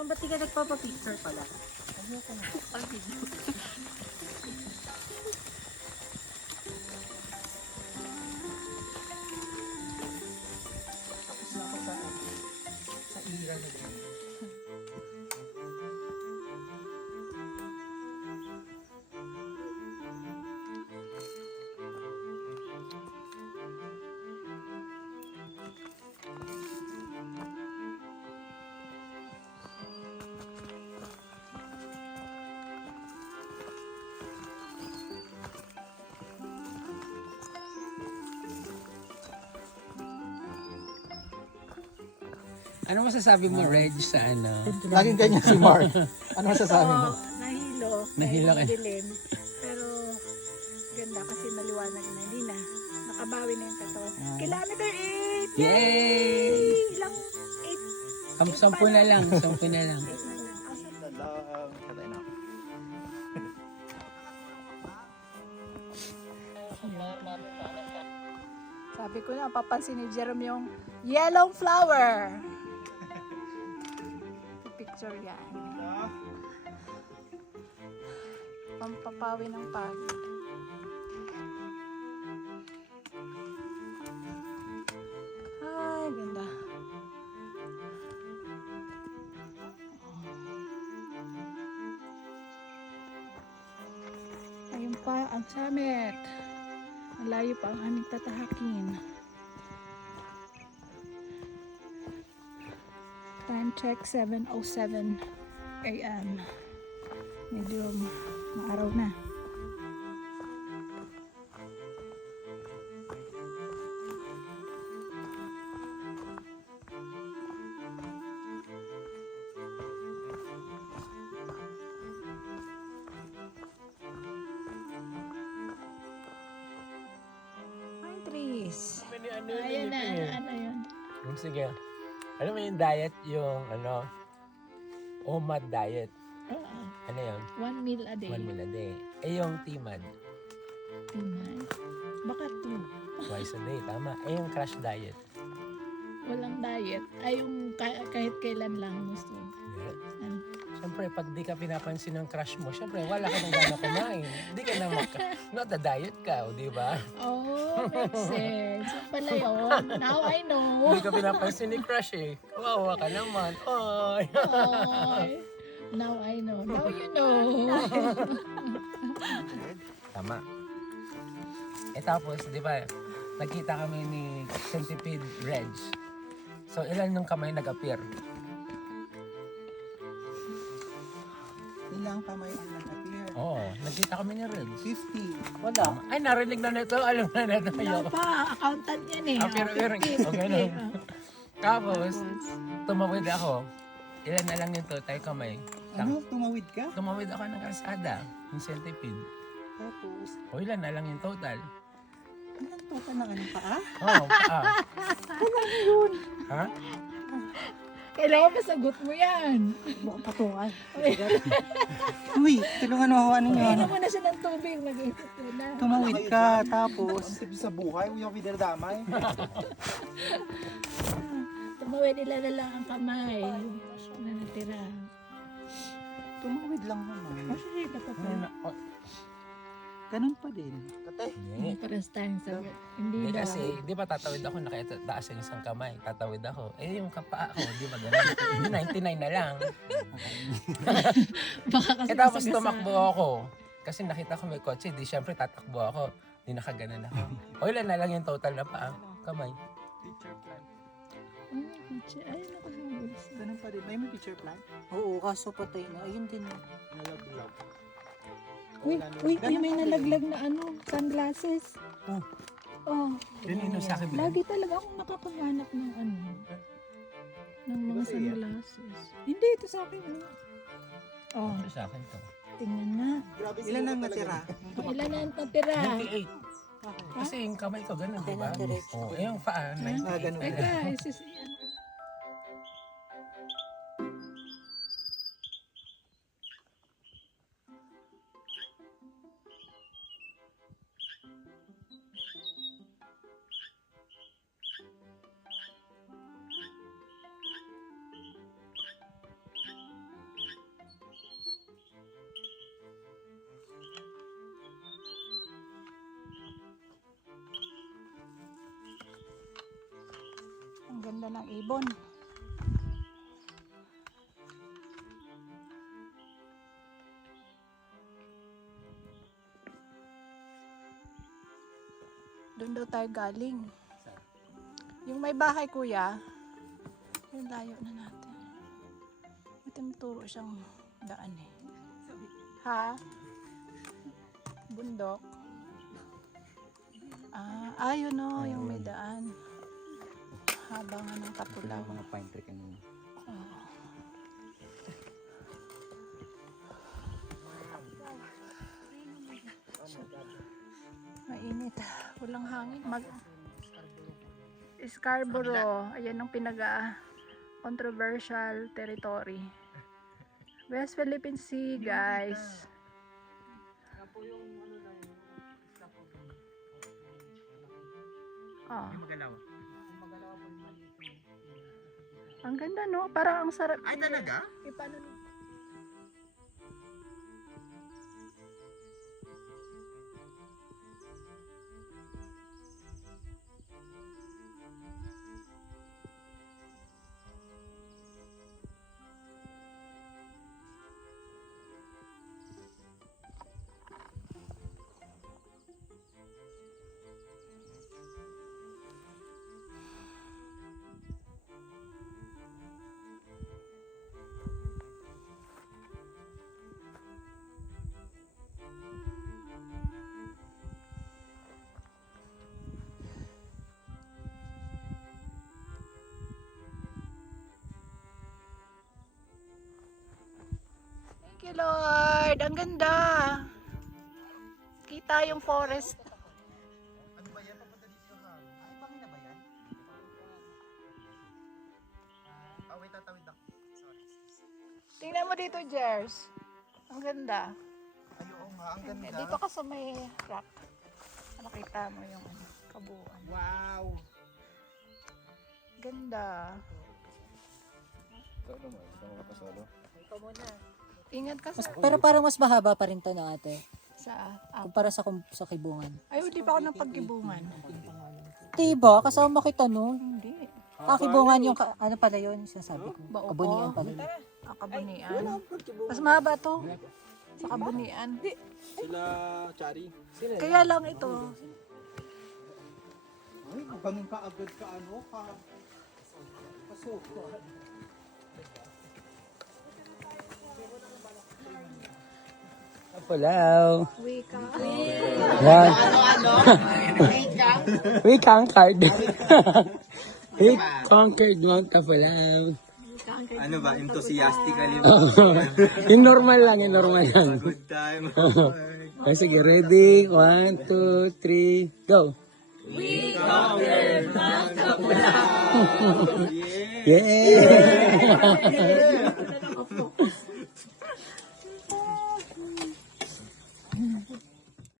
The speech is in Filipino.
Pero ba't di ka nagpapapicture pala? Ayoko na. Tapos na ako sa ira na din. Ano masasabi mo, Reg, sa ano? Laging ganyan si Mark. Ano masasabi mo? Nahilo. Nahilo ka. Dilim. Pero ganda kasi maliwanag na. Hindi na. Nakabawi na yung katawan. Kilometer 8! Yay! Ilang 8? Sampu na lang, 10 na lang. Sabi ko na, papansin ni Jerome yung yellow flower. Picture yan. Pampapawi ng pagod. Ay, ganda. Ayun pa ang summit. Malayo pa ang aming tatahakin. Time check 7:07 AM. Medyo maaraw na. Pine trees. Ayan na, ano yun? Sige. Alam mo yung diet, yung ano, OMAD diet. Oo. Ano yun? 1 meal a day. 1 meal a day. Eh yung TMAD, Tingnan. Baka 2. twice a day. Tama. Eh yung crash diet. Walang diet. Ay, yung kahit kailan lang gusto. Yeah. Ano? Siyempre, pag di ka pinapansin ng crush mo, siyempre, wala ka nang gana kumain. Di ka na not a diet ka, o di ba? Oh, makes sense. Yung pala yun. Now I know. Hindi ka pinapansin ni crush eh. Kawawa ka naman. Oy! Oy. Now I know. Now you know. Tama. Eh tapos, di ba, nagkita kami ni Centipede Reg. So, ilan nung kamay nag-appear? Ilang kamay ang nag-appear? Oo, nagkita kami ni Reg. 50. Wala. Ay, narinig na nito. Alam na nito. Wala pa. Accountant yan eh. Appear. O, ganun. Tapos, tumawid ako. Ilan na lang yung total kamay? Ano? Tumawid ka? Tumawid ako ng kalsada, yung Centipede. Tapos, O, ilan na lang yung total? ilang total ng anong paa? Oo, Yun. Ha? Kailangan masagot mo yan. Mukhang patungan. Uy, tulungan mo ako. Ano yun? Kailangan mo na siya ng tubig. Mag-isip ko na. Tumawid ka, tapos Sa buhay, huwag yung pinadamay. Tumawid nila na lang ang kamay. Na natira. tumawid lang naman. Kasi napapala. Ganun pa din. Hindi. Paras tayong sagot. Hindi Hindi daw. kasi, di ba tatawid ako, nakataas yung isang kamay, tatawid ako. Eh yung kapaa ko, di ba ganun? 99 na lang. Baka kasi Eh tapos masagasaan. tumakbo ako. Kasi nakita ko may kotse, di syempre tatakbo ako. Di nakaganan ako. O ilan na lang yung total na paa, kamay. Ay, naku, mabilis. Ganun pa din. May picture plan? Oo, kaso patay na. Ayun din. Nalaglag. Uy, may nalaglag na ano, sunglasses. Oh. Oh. Yun yung sa akin. Lagi talaga akong nakakahanap ng ano, ng mga Iba sa'yo? sunglasses. Hindi, ito sa akin. Oh, Ito sa akin to. tingnan na. Grabe Ilan siguro ang talaga. natira? Ilan na ang natira? 98. Kasi yung kamay ko ganun, di ba? Oo, eh yung paa, 98. Ah, ganun. Ay guys, Ganda ng ibon. Doon daw tayo galing. Yung may bahay, kuya, yung layo na natin. May tinuturo siyang daan eh. Ha? Bundok. Yun o, yung may daan. Haba nga ng kapulaw. Mga pine tree kanina. Mainit. Walang hangin. Scarborough. Ayan ang controversial territory. West Philippine Sea, guys. Magalaw. Ang ganda, no? Parang ang sarap. Ay, talaga? Paano? Thank you, Lord. Ang ganda. Kita yung forest. Ano ba yan? Papunta dito yung hangin. Ay, pangina ba yan? Wait, tatawid ako. Sorry. Tingnan mo dito, Jers. Ang ganda. Ay, oo nga, ang ganda. Dito ka sa may rock. Nakita mo yung kabuuan. Wow! Ganda. Ito naman, ito mga kasalo. Ingat ka sa... Pero parang mas mahaba pa rin to no, ate. Sa Kumpara sa kibungan. Ay, hindi pa ako napagkibungan. Diba? Kasama kita no? Hindi. Kibungan yung, ano pala yun, sinasabi ko. Baoko. Kabunian pala yun. Kabunian. Mas mahaba to. Sa kabunian. Sila, Chari. Kaya lang ito. Ay, ganun ka agad ka ano, kasoko. Pulaw. Wika. One. We conquered. We conquered Mount Tapulaw. Ano ba, enthusiastically? Yung normal lang, yung normal lang. Good time. Sige, ready? 1, 2, 3, go! Yeah! Yeah!